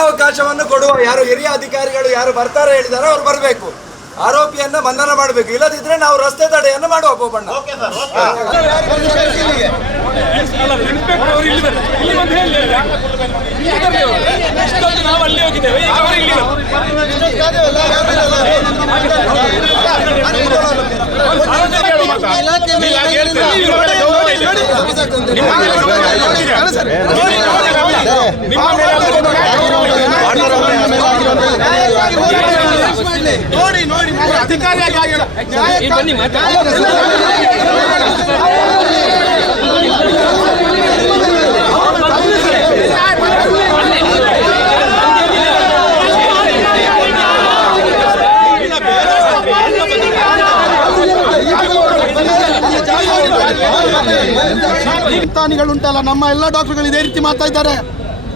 ಅವಕಾಶವನ್ನು ಕೊಡುವ ಯಾರು ಹಿರಿಯ ಅಧಿಕಾರಿಗಳು ಯಾರು ಬರ್ತಾರೆ ಹೇಳಿದಾರೋ ಅವ್ರು ಬರಬೇಕು. ಆರೋಪಿಯನ್ನ ಬಂಧನ ಮಾಡಬೇಕು. ಇಲ್ಲದಿದ್ರೆ ನಾವು ರಸ್ತೆ ತಡೆಯನ್ನು ಮಾಡುವ ಬೋಪಣ್ಣ ಅಲ್ಲ ಇನ್ಸ್ಪೆಕ್ಟರ್ ಅವರು ಇಲ್ಲಿ ಬರ್ತಾರೆ. ಇಲ್ಲಿ ಬಂದು ಹೇಳಿ ಇಲ್ಲಿ ಬರ್ಲಿ ಅವರು. ಇಷ್ಟೊತ್ತು ನಾವು ಅಲ್ಲಿ ಹೋಗಿದ್ದೇವೆ ಈಗ ಅವರು ಇಲ್ಲಿ ನೋಡಿ ನೋಡಿ ಅಧಿಕಾರಿಯಾಗಿ ಆಗಿಲ್ಲ. ಬನ್ನಿ ಉಂಟಲ್ಲ ನಮ್ಮ ಎಲ್ಲ ಡಾಕ್ಟರ್ಗಳು ಇದೇ ರೀತಿ ಮಾಡ್ತಾ ಇದ್ದಾರೆ.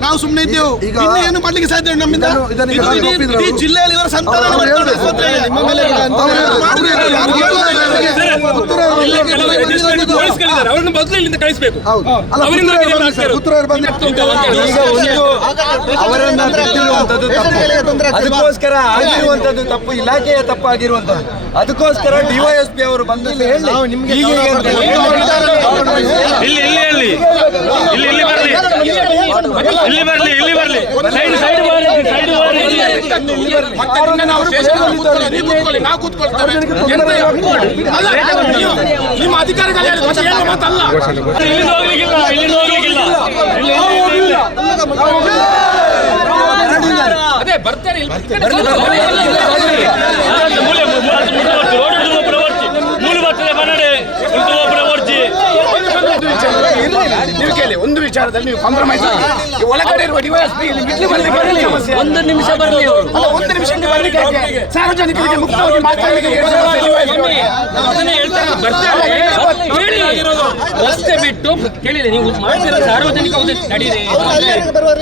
ನಾವು ಸುಮ್ಮನೆ ಇದ್ದೇವು. ಈಗ- ಇನ್ನು ಏನು ಮಾಡ್ಲಿಕ್ಕೆ ಸಾಧ್ಯ ನಮ್ಮಿಂದ? ಇಡೀ- ಜಿಲ್ಲೆಯಲ್ಲಿ ಇವರ ಸಂತಾನ ಅವರನ್ನು ಇಲ್ಲಿಂದ ಕಳಿಸಬೇಕು. ಅವರನ್ನ ಬಿಟ್ಟಿರುವಂತದ್ದು ತಪ್ಪು. ಅದಕ್ಕೋಸ್ಕರ ಆಗಿರುವಂತದ್ದು ತಪ್ಪು. ಇಲಾಖೆಯ ತಪ್ಪಾಗಿರುವಂತದ್ದು ಅದಕ್ಕೋಸ್ಕರ ಡಿವೈಎಸ್ಪಿ ಅವರು ಬಂದು ಹೇಳಿ. ನಿಮ್ಗೆ. ಇಲ್ಲಿ ಇಲ್ಲಿ ಬರಲಿ ಇಲ್ಲಿ ಬರಲಿ ಇಲ್ಲಿ ಸೈಡ್ ಸೈಡ್ ಬರ್ಲಿ ಸೈಡ್ ಬರ್ಲಿ ಮತ್ತೆ ನಾವು ಸ್ಟೇಷನ್ ಕೂತ್ಕೊಳ್ಳಿ, ನೀವು ಕೂತ್ಕೊಳ್ಳಿ, ನಾವು ಕೂತ್ಕೊಳ್ತೇವೆ. ಎಂತ ಅಲ್ಲ, ನೀವು- ನಿಮ್ಮ ಅಧಿಕಾರಿಗಳು ಮಾತಲ್ಲ ಇಲ್ಲಿ ಹೋಗ್ಲಿಕ್ಕಿಲ್ಲ ಇಲ್ಲಿ ಹೋಗ್ಲಿಕ್ಕಿಲ್ಲ ಅದೇ ಬರ್ತಾರೆ ಮೂಲೆ ಬರ್ತದೆ ಹಿಡಿದು ಪ್ರವರ್ತಿ ನೀವು ಕೇಳಿ ಒಂದು ವಿಚಾರದಲ್ಲಿ ನೀವು ಕಾಂಪ್ರಮೈಸ್ ಆಗಿ ಒಳಗಡೆ ಇರುವ ಡಿವೈಎಸ್ಪಿ ಇಲ್ಲಿ ಬರಲಿ ಸಮಸ್ಯೆ. ಒಂದು ನಿಮಿಷ ಬರಲಿ ಅಲ್ಲ ಒಂದು ನಿಮಿಷ ನೀವು ಬರ್ಲಿಕ್ಕೆ ಯಾಕೆ? ಸಾರ್ವಜನಿಕರಿಗೆ ಮುಕ್ತವಾಗಿ ಮಾತಾಡಲಿಕ್ಕೆ ರಸ್ತೆ ಬಿಟ್ಟು ಕೇಳಿದೆ. ನೀವು ಮಾಡ್ತಿರೋ ಸಾರ್ವಜನಿಕ ಸಾರ್ವಜನಿಕ ನಡೀರಿ.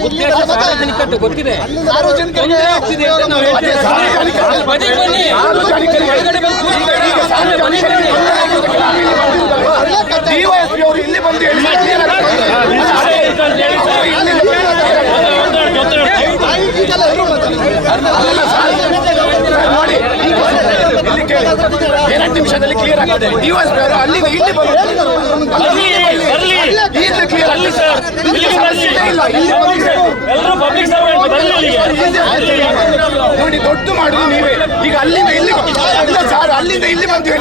ಉದ್ದೇಶ ಸಾರ್ವಜನಿಕತೆ ಗೊತ್ತಿದೆ. ಸಾರ್ವಜನಿಕ ಆಗ್ತಿದೆ ಅಂತ ನಾವು ಹೇಳ್ತೇವೆ. ಬದಿಗೆ ಬನ್ನಿ ಒಳಗಡೆ ಬಂದು ಕೂತ್ಕೊಳ್ಳಿ. ಆಮೇಲೆ ಬನ್ನಿ. DYSP ಅವರು ಇಲ್ಲಿ ಬಂದು ಹೇಳಿ clear ಆಗ್ತದೆ. ನೋಡಿ ಎರಡು ನಿಮಿಷದಲ್ಲಿ ಕ್ಲಿಯರ್ ಆಗ್ತದೆ ಡಿವೈಎಸ್ಪಿ ಅವರು ಅಲ್ಲಿಂದ ಇಲ್ಲಿ ಬರ್ಲಿ ಕ್ಲಿಯರ್ ಬರ್ಲಿ ಸರ್ ಪಬ್ಲಿಕ್ ನೋಡಿ ದೊಡ್ಡ ಮಾಡುದು ನೀವೇ ಈಗ ಅಲ್ಲಿಂದ ಇಲ್ಲಿ ಸರ್ ಅಲ್ಲಿಂದ ಇಲ್ಲಿ ಬಂದು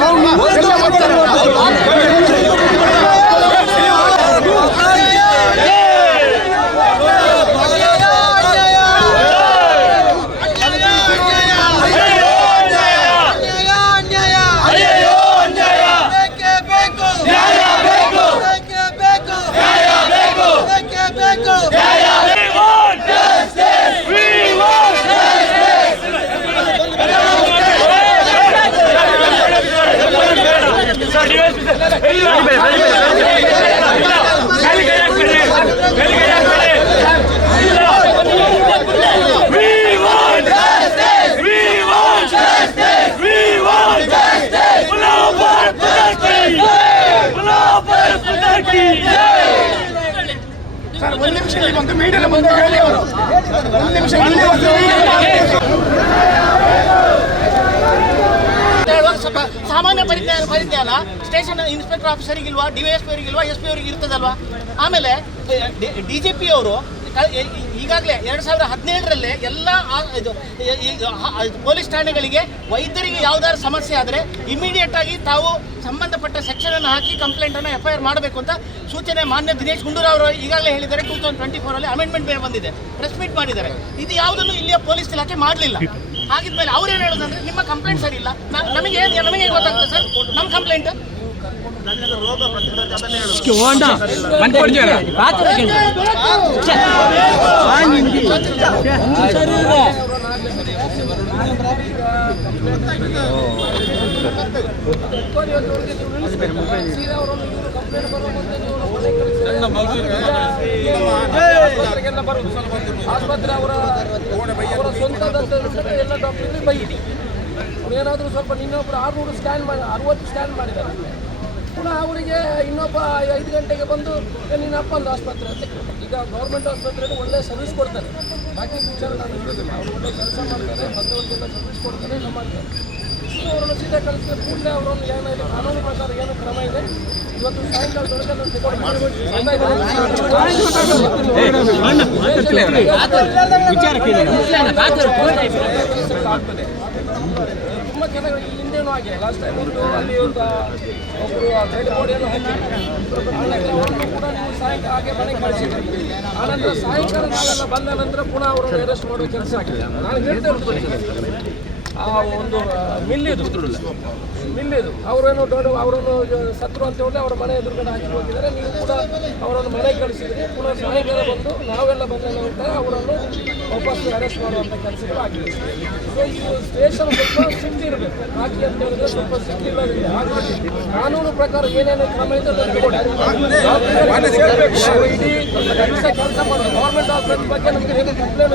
ಒಂದು ನಿಮಿಷ ಬಂದು ಅವರು. ನಿಮಿಷ ಸಾಮಾನ್ಯ ಪರಿಜ್ಞಾನ ಪರಿಜ್ಞಾನ ಸ್ಟೇಷನ್ ಇನ್ಸ್ಪೆಕ್ಟರ್ ಆಫೀಸರಿಗೆ ಇಲ್ವಾ ಡಿ ಎಸ್ ಪಿ ಅವರಿಗೆ ಇಲ್ವಾ ಎಸ್ ಪಿ ಅವರಿಗೆ ಇರ್ತದಲ್ವಾ? ಆಮೇಲೆ ಡಿ ಜೆ ಪಿ ಅವರು ಈಗಾಗಲೇ ಎರಡು ಸಾವಿರದ ಹದಿನೇಳರಲ್ಲೇ ಎಲ್ಲ ಇದು ಪೊಲೀಸ್ ಠಾಣೆಗಳಿಗೆ ವೈದ್ಯರಿಗೆ ಯಾವ್ದಾದ್ರು ಸಮಸ್ಯೆ ಆದರೆ ಇಮಿಡಿಯೇಟ್ ಆಗಿ ತಾವು ಸಂಬಂಧಪಟ್ಟ ಸೆಕ್ಷನನ್ನು ಹಾಕಿ ಕಂಪ್ಲೇಂಟ್ ಅನ್ನು ಎಫ್ ಐ ಆರ್ ಮಾಡಬೇಕು ಅಂತ ಸೂಚನೆ ಮಾನ್ಯ ದಿನೇಶ್ ಗುಂಡೂರಾವ್ ಈಗಾಗಲೇ ಹೇಳಿದ್ದಾರೆ ಟೂ ತೌಸಂಡ್ ಟ್ವೆಂಟಿ ಫೋರಲ್ಲಿ ಅಮೆಂಡ್ಮೆಂಟ್ ಬಂದಿದೆ. ಪ್ರೆಸ್ ಮೀಟ್ ಮಾಡಿದ್ದಾರೆ. ಇದು ಯಾವುದನ್ನು ಇಲ್ಲಿಯ ಪೊಲೀಸ್ ಇಲಾಖೆ ಮಾಡಲಿಲ್ಲ. ಹಾಗಿದ್ಮೇಲೆ ಅವ್ರು ಏನು ಹೇಳೋದಂದ್ರೆ ನಿಮ್ಮ ಕಂಪ್ಲೇಂಟ್ ಸರಿ ಇಲ್ಲ. ನಮಗೆ ನಮಗೆ ಗೊತ್ತಾಗ್ತದೆ ಸರ್? ನಮ್ಮ ಕಂಪ್ಲೇಂಟ್ ಆಸ್ಪತ್ರೆ ಅವರ ಅವರ ಸ್ವಂತದಂತ ಎಲ್ಲ ಡಾಕ್ಟರ್ ಬೈಯಿಡಿ ಏನಾದರೂ ಸ್ವಲ್ಪ ನಿನ್ನೊಬ್ರು ಆರ್ನೂರು ಸ್ಕ್ಯಾನ್ ಮಾಡಿ ಅರವತ್ತು ಸ್ಕ್ಯಾನ್ ಮಾಡಿದ್ದಾರೆ ಪುನಃ ಅವರಿಗೆ ಇನ್ನೊಬ್ಬ ಐದು ಗಂಟೆಗೆ ಬಂದು "ಏ, ಒಂದು ಆಸ್ಪತ್ರೆ ಅಂತ ಈಗ ಗೌರ್ಮೆಂಟ್ ಆಸ್ಪತ್ರೆಯಲ್ಲಿ ಒಳ್ಳೆ ಸರ್ವಿಸ್ ಕೊಡ್ತಾರೆ ಬಾಕಿ ವಿಚಾರ ನಾನು ಹೇಳೋದಿಲ್ಲ ಅವರು ಒಳ್ಳೆ ಕೆಲಸ ಮಾಡ್ತಾರೆ ಬಂದವರಿಗೆಲ್ಲ ಸರ್ವಿಸ್ ಕೊಡ್ತಾರೆ ಎಲ್ಲ ಮಾಡ್ತಾರೆ ಇನ್ನು ಅವರನ್ನು ಸೀದಾ ಕಳಿಸಿದ್ರೆ ಕೂಡಲೇ ಅವರನ್ನು ಏನಾಯಿತು ಕಾನೂನು ಪ್ರಕಾರ ಏನು ಕ್ರಮ ಇದೆ ಇವತ್ತು ಸಾಯಂಕಾಲ ನಾನು ಆಗ್ತದೆ ತುಂಬ ಕೆಲವು ಈ ಹಿಂದೆನೂ ಹಾಗೆ ಲಾಸ್ಟ್ ಟೈಮ್ ಒಂದು ಅಲ್ಲಿ ಒಂದು ಒಬ್ಬರು ಡೆಡ್ ಬಾಡಿಯನ್ನು ಹಾಕಿ ಆಮೇಲೆ ಕೂಡ ನೀವು ಸಾಯಂಕಾಲ ಹಾಗೆ ಮನೆಗೆ ಕಳಿಸಿದ್ರಿ ಆನಂತರ ಸಾಯಂಕಾಲ ನಾಳೆಲ್ಲ ಬಂದ ನಂತರ ಪುನಃ ಅವರನ್ನು ಅರೆಸ್ಟ್ ಮಾಡುವ ಕೆಲಸ ಆಗಿದೆ ನಾನು ಹೇಳ್ತಾ ಆ ಒಂದು ಮಿಲ್ಲಿದು ಮಿಲ್ಲಿದು ಅವರೇನು ದೊಡ್ಡ, ಅವರನ್ನು ಸತ್ರು ಅಂತ ಹೇಳಿ ಅವರ ಮನೆ ಎದುರುಗಡೆ ಹಾಕಿ ಹೋಗಿದ್ದಾರೆ. ನೀವು ಕೂಡ ಅವರನ್ನು ಮನೆ ಕಳಿಸಿದ್ರಿ, ಪುನಃ ಸಾಯಂಕಾಲ ಬಂದು ನಾವೆಲ್ಲ ಬಂದ ನಂತರ ಅವರನ್ನು ವಾಪಸ್ ಅರೆಸ್ಟ್ ಮಾಡುವಂಥ ಕೆಲಸಗಳು ಆಗಿದೆ ಸೊ ಈ ಸ್ಟೇಷನ್ ಸ್ವಲ್ಪ ಸಿಕ್ತಿ ಇರಬೇಕು. ಬಾಕಿ ಅಂತ ಹೇಳಿದ್ರೆ ಸ್ವಲ್ಪ ಸಿಕ್ಕಿಲ್ಲ ಕಾನೂನು ಪ್ರಕಾರ ಏನೇನು ಕ್ರಮ ಇದೆ ಇಡೀ ಕೆಲಸ ಮಾಡೋದು. ಗೌರ್ಮೆಂಟ್ ಹಾಸ್ಪಿಟಲ್ ಬಗ್ಗೆ ನಮಗೆ ಕಂಪ್ಲೇಂಟ್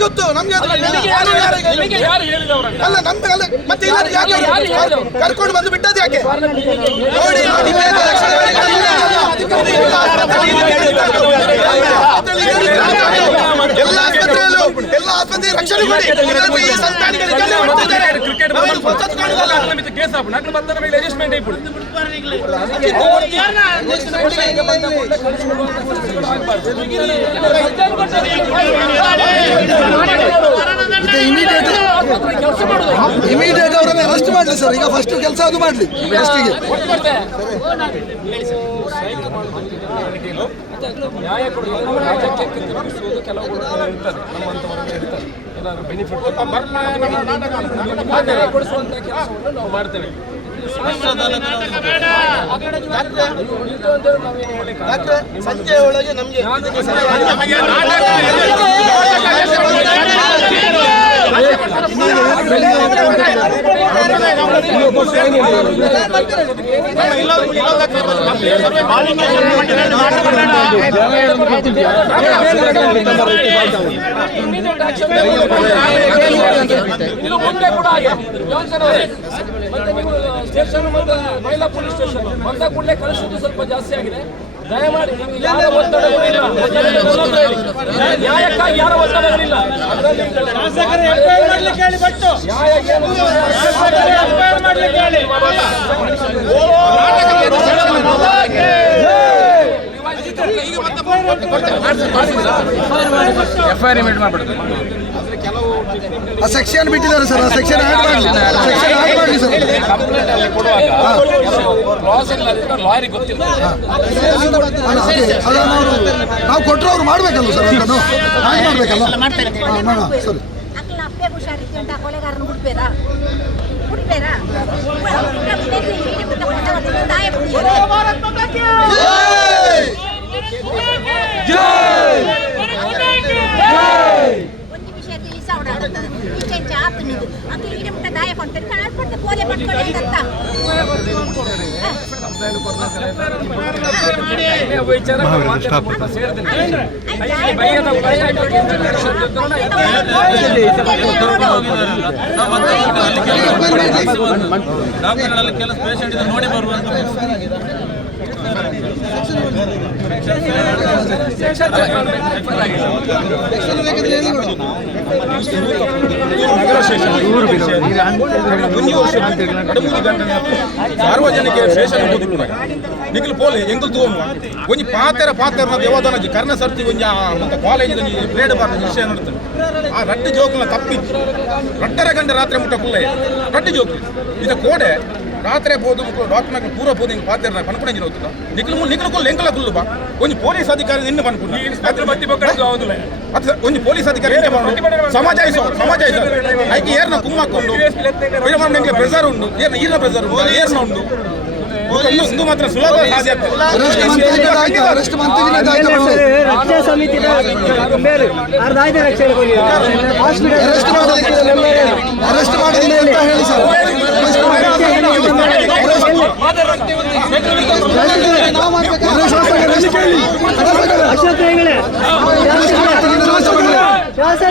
ನಮ್ಗೆ ಯಾರಿಗೆ- ನಿಮಗೆ ಯಾರು ಹೇಳಿದವರಲ್ಲ ಅಲ್ಲ ನಮ್ಗೆ ಅಲ್ಲ ಮತ್ತೆ ಇಲ್ಲದ್ರೆ ಯಾಕೆ? ಕರ್ಕೊಂಡು ಬಂದು ಬಿಟ್ಟದ್ದು ಯಾಕೆ ನೋಡಿ. ಎಲ್ಲ ಆಸ್ಪತ್ರೆಯಲ್ಲೂ ಎಲ್ಲ ಆಸ್ಪತ್ರೆ ರಕ್ಷಣೆ ಮಾಡಿ ಸಂತಾನಿಗಳಿಗೆ ಇಮಿಡಿಯೇಟ್ ಅವರನ್ನ ಅರೆಸ್ಟ್ ಮಾಡಲಿ ಸರ್ ಈಗ ಫಸ್ಟ್ ಕೆಲಸ ಅದು ಮಾಡಲಿ. ನ್ಯಾಯ ಕೊಡೋದು ರಾಜ್ಯಕ್ಕೆ ತಿರುಗಿಸುವುದು ಕೆಲವು ಇರ್ತದೆ. ನಮ್ಮಂತವರನ್ನು ಇರ್ತದೆ. ಬೆನಿಫಿಟ್ ಕೆಲಸವನ್ನು ನಾವು ಮಾಡ್ತೇವೆ. ಸಂಜೆ ಒಳಗೆ ನಮ್ಗೆ ಮುಂದೆ ಕೂಡ ಹಾಗೆ ಸ್ಟೇಷನ್ ಮತ್ತೆ ಮಹಿಳಾ ಪೊಲೀಸ್ ಸ್ಟೇಷನ್ ಬಂದ ಕೂಡಲೇ ಕಳಿಸೋದು ಸ್ವಲ್ಪ ಜಾಸ್ತಿ ಆಗಿದೆ ದಯಮಾಡಿ ನಿಮ್ಗೆ ಯಾರ ಒತ್ತಡಗಳಿಲ್ಲ ನ್ಯಾಯಕ್ಕಾಗಿ ಯಾರ ಒತ್ತಡಗಳಿಲ್ಲ ಎಫ್ ಐ ಆರ್ ಏನು ಆ ಸೆಕ್ಷನ್ ಬಿಟ್ಟಿದ್ದಾರೆ ಸರ್ ಆ ಸೆಕ್ಷನ್ ಆಡ್ ಮಾಡಲಿ ಸೆಕ್ಷನ್ ಆಡ್ ಮಾಡಲಿ ಸರ್ ಕಂಪ್ಲೇಂಟ್ ಎಲ್ಲ ಕೊಡುವಾಗ ಕ್ಲಾಸ್ ಇಲ್ಲದಿದ್ರೆ ಲಾಯರಿಗೆ ಗೊತ್ತಿಲ್ಲ. ಅದನ್ನು ಅವರು ನಾವು ಕೊಟ್ಟರು ಅವ್ರು ಮಾಡ್ಬೇಕಲ್ಲ ಸರ್ ಅದನ್ನು? ಹಾಗೆ ಮಾಡ್ಬೇಕಲ್ಲ ಹಾಂ ಮಾಡ ಸರಿ. ಅಕ್ಲ ಅಪ್ಪೆ ಹುಷಾರಿತ್ತು ಅಂತ ಕೊಲೆಗಾರನ ಹುಡ್ಬೇರಾ ಹುಡ್ಬೇರಾ ತಾಯಿ ಒಂದು ವಿಷಯ ಡಾಕ್ಟರ್ಗಳಲ್ಲಿ ಕೆಲಸ ಪೇಷಂಟ್ ನೋಡಿ ಬರುವಂತ ಸಾರ್ವಜನಿಕ ಶೇಷನ್ ನಿಖಿಲ್ ಪೋಲೆ, ಎಂಗಲ್ ತೋನು ಒಂಜಿ ಪಾತೆರ ಪಾತ್ರ ದೇವದಾನ ಕರ್ಣ ಸರ್ತಿ ಒಂಜಿ ಕಾಲೇಜ್ ಪ್ಲೇಡ್ ಬಾರ ವಿಷಯ ನಡ್ತದೆ ಆ ರಟ್ಟು ಜೋಕುಲ ತಪ್ಪಿತ್ತು. ರಟ್ಟರ ಗಂಟೆ ರಾತ್ರಿ ಮುಟ್ಟ ಕುಲ್ಲ ರಟ್ಟು ಜೋಕು ಇದ ಕೋಡೆ ರಾತ್ರಿ ಬೋದು ಡಾಕ್ಟರ್ ಪೂರ ಬೋದು ಹಿಂಗೆ ಪಾತ್ರ ಪನ್ಪುಣಂಜಿನ ಹೋಗ್ತದ ನಿಕ್ಲು ಮುಂದೆ ನಿಕ್ಲು ಕುಲ್ಲು ಎಂಕಲ ಕುಲ್ಲು ಬಾ. ಒಂದು ಪೊಲೀಸ್ ಅಧಿಕಾರಿ ನಿನ್ನೆ ಹೌದಿಲ್ಲ ಅದು ಒಂದು ಪೊಲೀಸ್ ಅಧಿಕಾರಿ. ಸಮಾಜ ಐಸೋ ಸಮಾಜ ಐಸೋ. ಐಕಿ ಏರ್ನ ಕುಮ್ಮಕ್ಕೊಂಡು ನಿಮಗೆ ಪ್ರೆಸರ್ ಉಂಟು ಏರ್ನ ಈರ್ನ ಪ್ರೆಸರ್ ಉಂಟು ಏರ್ನ ಒಂದು ಒಂದು ಮಾತ್ರ ಸುಲಭ ಸಾಧ್ಯ ರಕ್ಷಣಾ ಸಮಿತಿ ರಕ್ಷಣೆ ಕೊಡಿ. ಅರೆಸ್ಟ್ ಅಂತ ಹೇಳಿ sir. Arrest Ashok Hegde